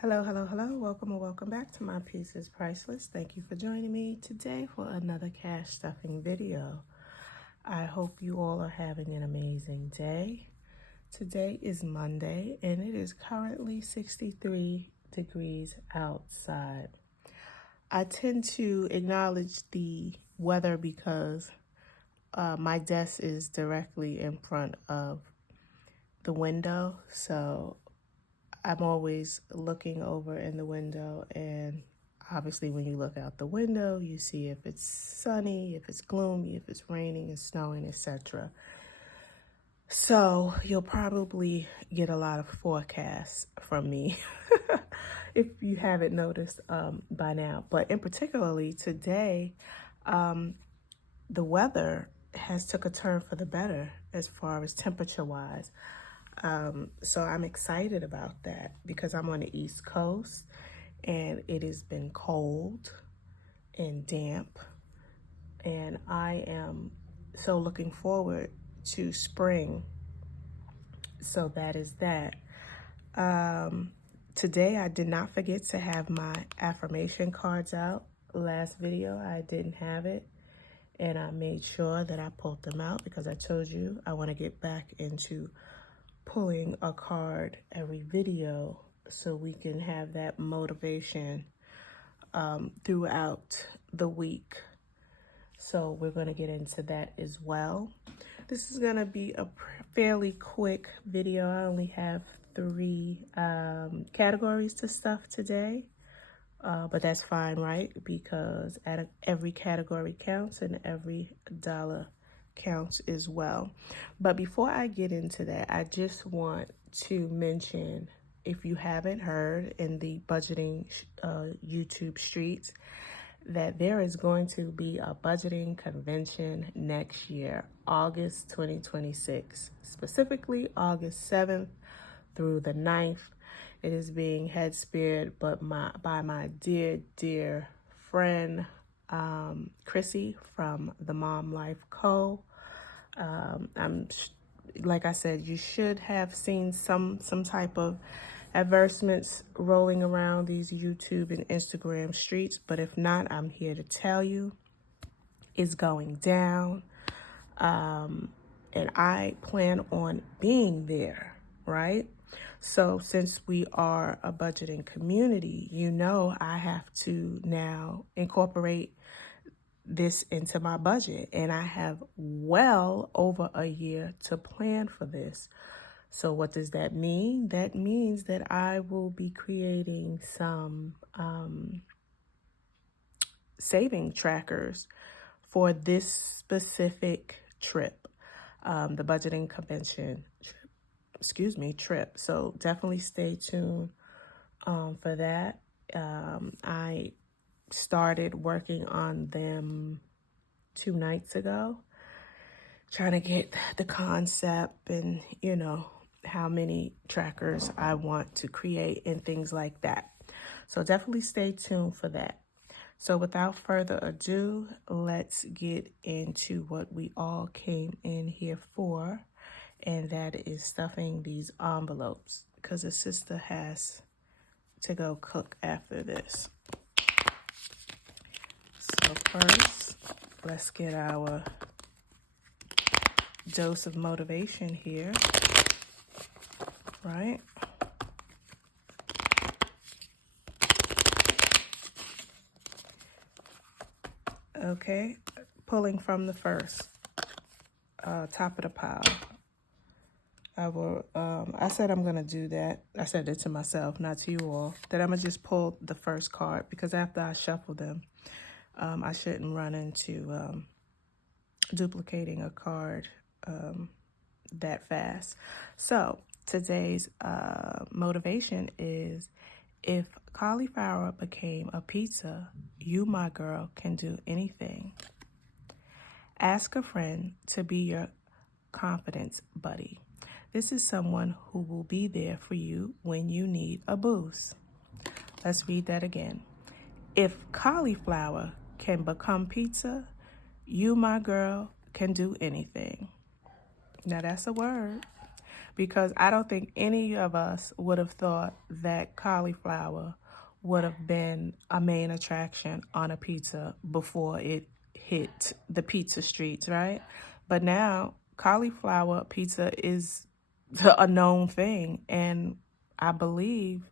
Hello, hello, hello. Welcome or welcome back to My Piece is Priceless. Thank you for joining me today for another cash stuffing video. I hope you all are having an amazing day. Today is Monday and it is currently 63 degrees outside. I tend to acknowledge the weather because my desk is directly in front of the window, so I'm always looking over in the window, and obviously when you look out the window, you see if it's sunny, if it's gloomy, if it's raining and snowing, etc. So you'll probably get a lot of forecasts from me if you haven't noticed by now. But in particularly today, the weather has took a turn for the better as far as temperature wise. So I'm excited about that because I'm on the East Coast and it has been cold and damp, and I am so looking forward to spring. So that is that. Today I did not forget to have my affirmation cards out. Last video I didn't have it, and I made sure that I pulled them out because I told you I want to get back into pulling a card every video so we can have that motivation throughout the week. So we're going to get into that as well. This is going to be a fairly quick video. I only have 3 categories to stuff today, but that's fine, right? Because every category counts and every dollar counts as well. But before I get into that, I just want to mention, if you haven't heard in the budgeting YouTube streets, that there is going to be a budgeting convention next year, August 2026, specifically August 7th through the 9th. It is being head speared by my dear friend, Chrissy from the Mom Life Co. Like I said, you should have seen some type of advertisements rolling around these YouTube and Instagram streets, but if not, I'm here to tell you it's going down, and I plan on being there, right? So since we are a budgeting community, you know I have to now incorporate this into my budget, and I have well over a year to plan for this. So what does that mean? That means that I will be creating some saving trackers for this specific trip, the budgeting convention trip. So definitely stay tuned for that. I started working on them 2 nights ago, trying to get the concept and, how many trackers I want to create and things like that. So definitely stay tuned for that. So without further ado, let's get into what we all came in here for, and that is stuffing these envelopes because the sister has to go cook after this. So first, let's get our dose of motivation here, right? Okay, pulling from the first, top of the pile. I said I'm gonna do that. I said it to myself, not to you all, that I'm gonna just pull the first card because after I shuffle them, I shouldn't run into duplicating a card that fast. So today's motivation is, if cauliflower became a pizza, you, my girl, can do anything. Ask a friend to be your confidence buddy. This is someone who will be there for you when you need a boost. Let's read that again. If cauliflower can become pizza, you, my girl, can do anything. Now that's a word, because I don't think any of us would have thought that cauliflower would have been a main attraction on a pizza before it hit the pizza streets, right? But now cauliflower pizza is a known thing, and I believe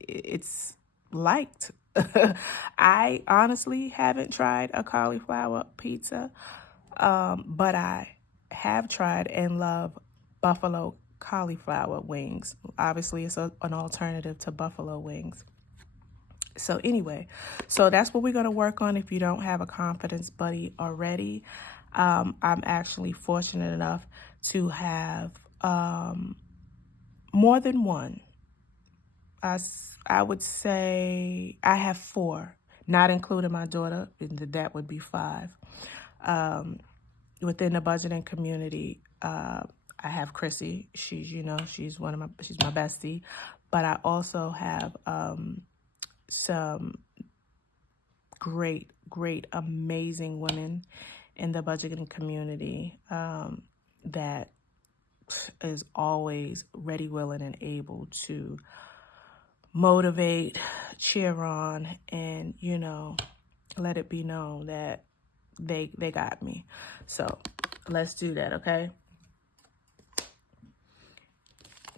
it's liked. I honestly haven't tried a cauliflower pizza, but I have tried and love buffalo cauliflower wings. Obviously, it's an alternative to buffalo wings. So anyway, so that's what we're going to work on. If you don't have a confidence buddy already, I'm actually fortunate enough to have more than one. I would say I have 4, not including my daughter, and that would be 5. Within the budgeting community, I have Chrissy. She's she's my bestie, but I also have some great, amazing women in the budgeting community that is always ready, willing, and able to motivate, cheer on, and let it be known that they got me. So let's do that, okay?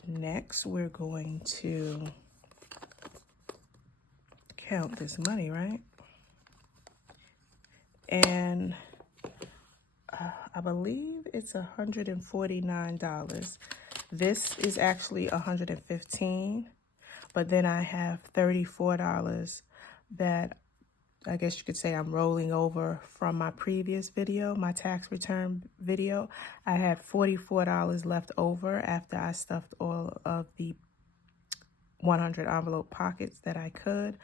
Next, we're going to count this money, right? And I believe it's $149. This is actually $115, but then I have $34 that I guess you could say I'm rolling over from my previous video, my tax return video. I had $44 left over after I stuffed all of the 100 envelope pockets that I could.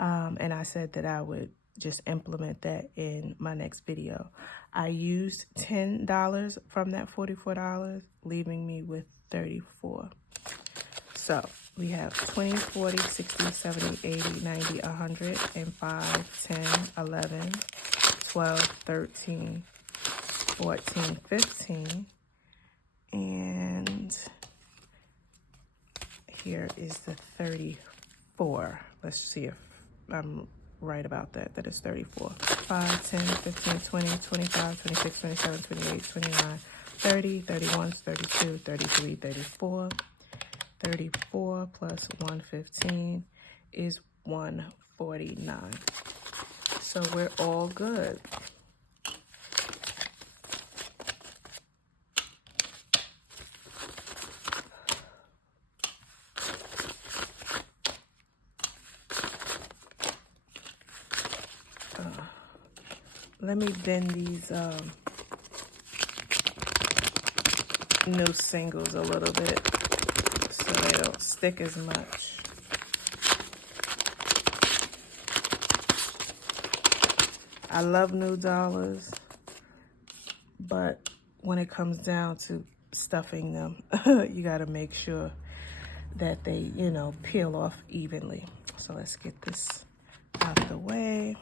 And I said that I would just implement that in my next video. I used $10 from that $44, leaving me with $34. So we have 20, 40, 60, 70, 80, 90, 100, and 5, 10, 11, 12, 13, 14, 15. And here is the 34. Let's see if I'm right about that. That is 34. 5, 10, 15, 20, 25, 26, 27, 28, 29, 30, 31, 32, 33, 34. 34 plus 115 is 149. So we're all good. Let me bend these new singles a little bit so they don't stick as much. I love new dollars, but when it comes down to stuffing them, you got to make sure that they, peel off evenly. So let's get this out the way.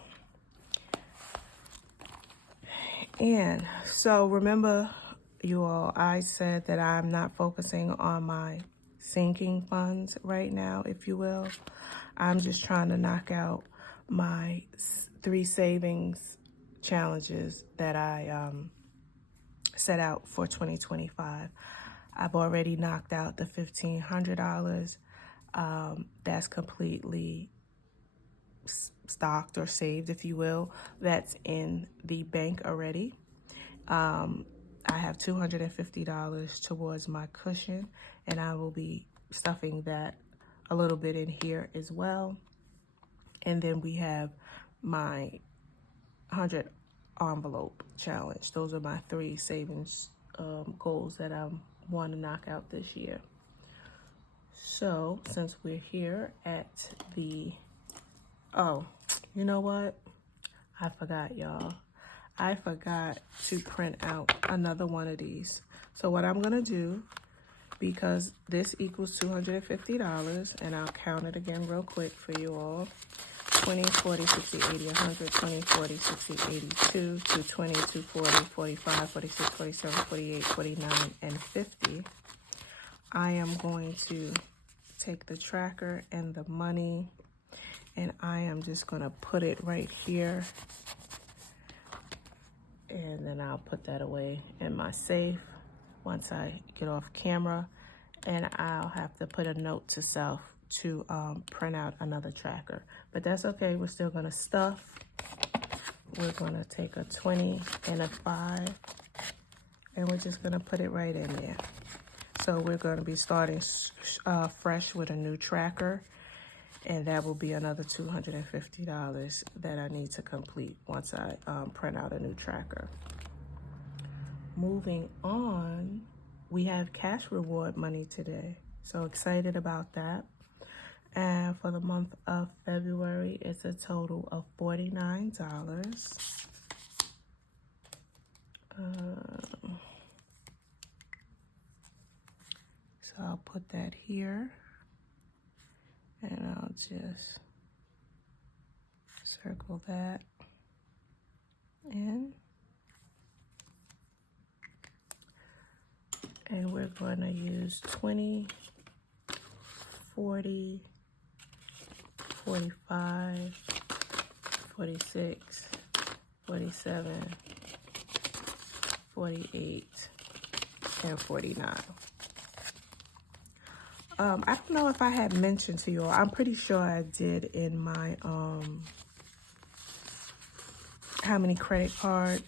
And so remember, you all, I said that I'm not focusing on my sinking funds right now, if you will. I'm just trying to knock out my 3 savings challenges that I set out for 2025. I've already knocked out the $1,500. That's completely stocked or saved, if you will. That's in the bank already. I have $250 towards my cushion, and I will be stuffing that a little bit in here as well. And then we have my 100 envelope challenge. Those are my 3 savings goals that I want to knock out this year. So since we're here at the, oh, you know what? I forgot, y'all. I forgot to print out another one of these. So what I'm going to do, because this equals $250, and I'll count it again real quick for you all. 20, 40, 60, 80, 100, 20, 40, 60, 82, 220, 240, 45, 46, 47, 48, 49, and 50. I am going to take the tracker and the money, and I am just going to put it right here. And then I'll put that away in my safe once I get off camera. And I'll have to put a note to self to print out another tracker. But that's okay, we're still gonna stuff. We're gonna take a 20 and a 5, and we're just gonna put it right in there. So we're gonna be starting fresh with a new tracker, and that will be another $250 that I need to complete once I print out a new tracker. Moving on, we have cash reward money today. So excited about that. And for the month of February, it's a total of $49. So I'll put that here, and I'll just circle that in. And we're going to use 20, 40, 45, 46, 47, 48, and 49. I don't know if I had mentioned to you all, I'm pretty sure I did in my how many credit cards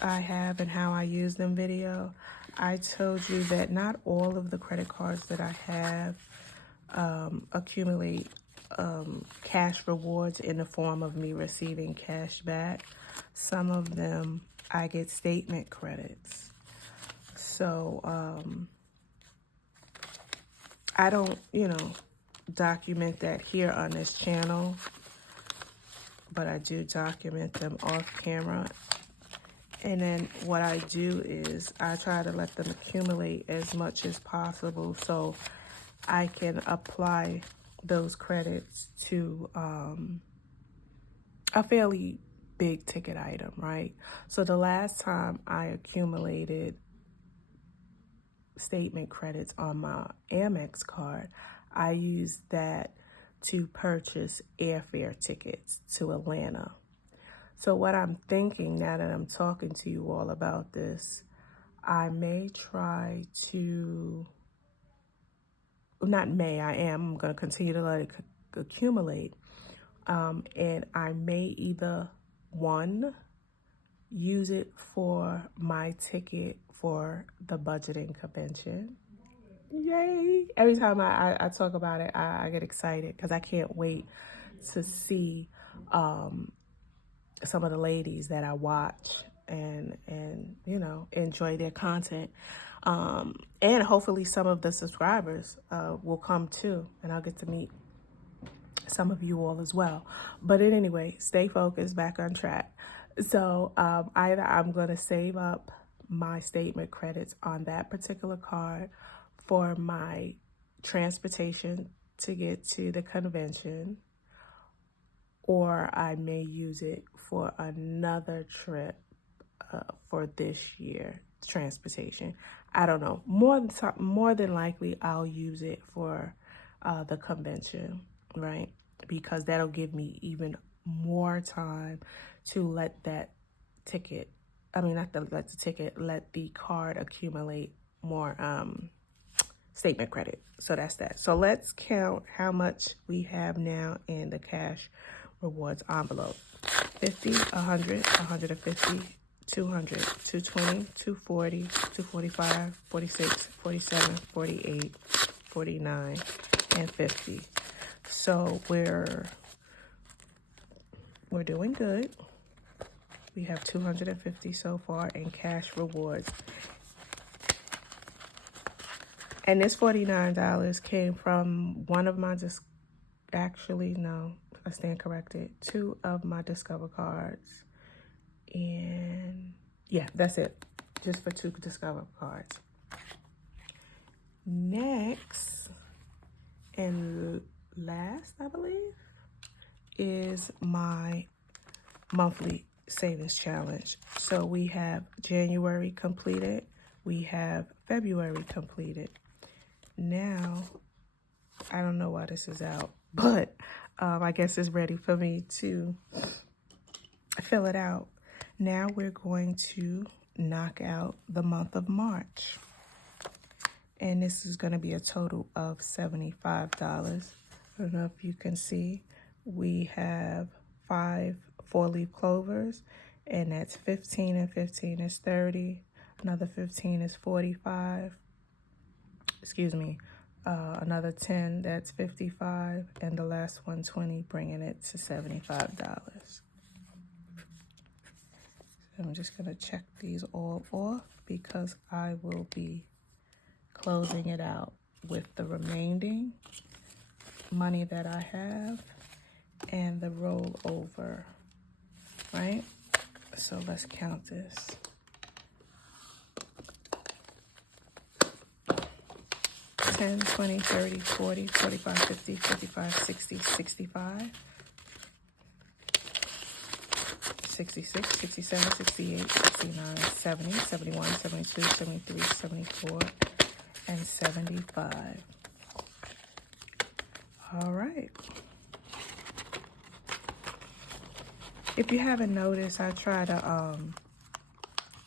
I have and how I use them video. I told you that not all of the credit cards that I have accumulate cash rewards in the form of me receiving cash back. Some of them I get statement credits. So I don't, document that here on this channel, but I do document them off camera. And then what I do is I try to let them accumulate as much as possible so I can apply those credits to a fairly big ticket item, right? So the last time I accumulated statement credits on my Amex card, I used that to purchase airfare tickets to Atlanta. So what I'm thinking now that I'm talking to you all about this, I may try to, not may, I'm going to continue to let it accumulate. And I may either, one, use it for my ticket for the budgeting convention. Yay! Every time I talk about it, I get excited because I can't wait to see some of the ladies that I watch and enjoy their content. And hopefully some of the subscribers will come too, and I'll get to meet some of you all as well. But anyway, stay focused, back on track. So either I'm going to save up my statement credits on that particular card for my transportation to get to the convention, or I may use it for another trip for this year, transportation. I don't know. More than likely, I'll use it for the convention, right? Because that'll give me even more time to let that ticket, let the card accumulate more statement credit. So that's that. So let's count how much we have now in the cash rewards envelope. 50, 100, 150, 200, 220, 240, 245, 46, 47, 48, 49, and 50. So we're doing good. We have 250 so far in cash rewards. And this $49 came from one of my, I stand corrected, 2 of my Discover cards. And yeah, that's it. Just for 2 Discover cards. Next and last, I believe, is my monthly savings challenge. So we have January completed. We have February completed. Now, I don't know why this is out, but I guess it's ready for me to fill it out. Now we're going to knock out the month of March. And this is going to be a total of $75. I don't know if you can see. We have 5 4-leaf clovers, and that's 15, and 15 is 30. Another 15 is 45. Excuse me. Another 10, that's 55. And the last one, 20, bringing it to $75. So I'm just going to check these all off because I will be closing it out with the remaining money that I have and the rollover, right? So let's count this. 10, 20, 30, 40, 45, 50, 55, 60, 65, 66, 67, 68, 69, 70, 71, 72, 73, 74, and 75. All right. If you haven't noticed, I try to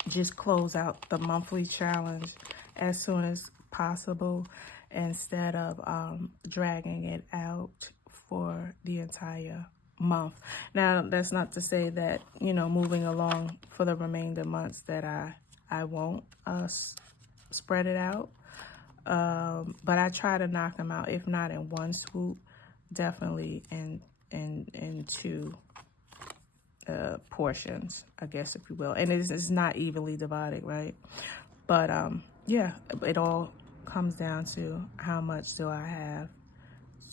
just close out the monthly challenge as soon as possible instead of dragging it out for the entire month. Now, that's not to say that, you know, moving along for the remainder months that I won't spread it out. But I try to knock them out, if not in one swoop, definitely in two portions, I guess, if you will. And it's not evenly divided, right? But yeah, it all comes down to how much do I have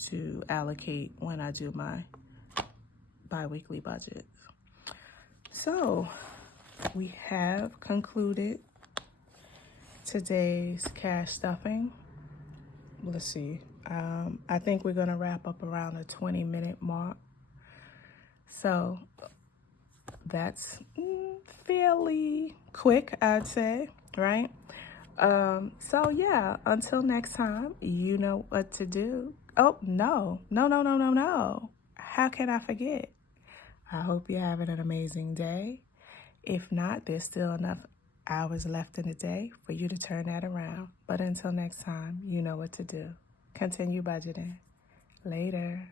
to allocate when I do my bi-weekly budget. So we have concluded today's cash stuffing. Let's see. I think we're going to wrap up around the 20-minute mark. So that's fairly quick, I'd say, right? So yeah, until next time, you know what to do. Oh, no. How can I forget? I hope you're having an amazing day. If not, there's still enough hours left in the day for you to turn that around. But until next time, you know what to do. Continue budgeting. Later.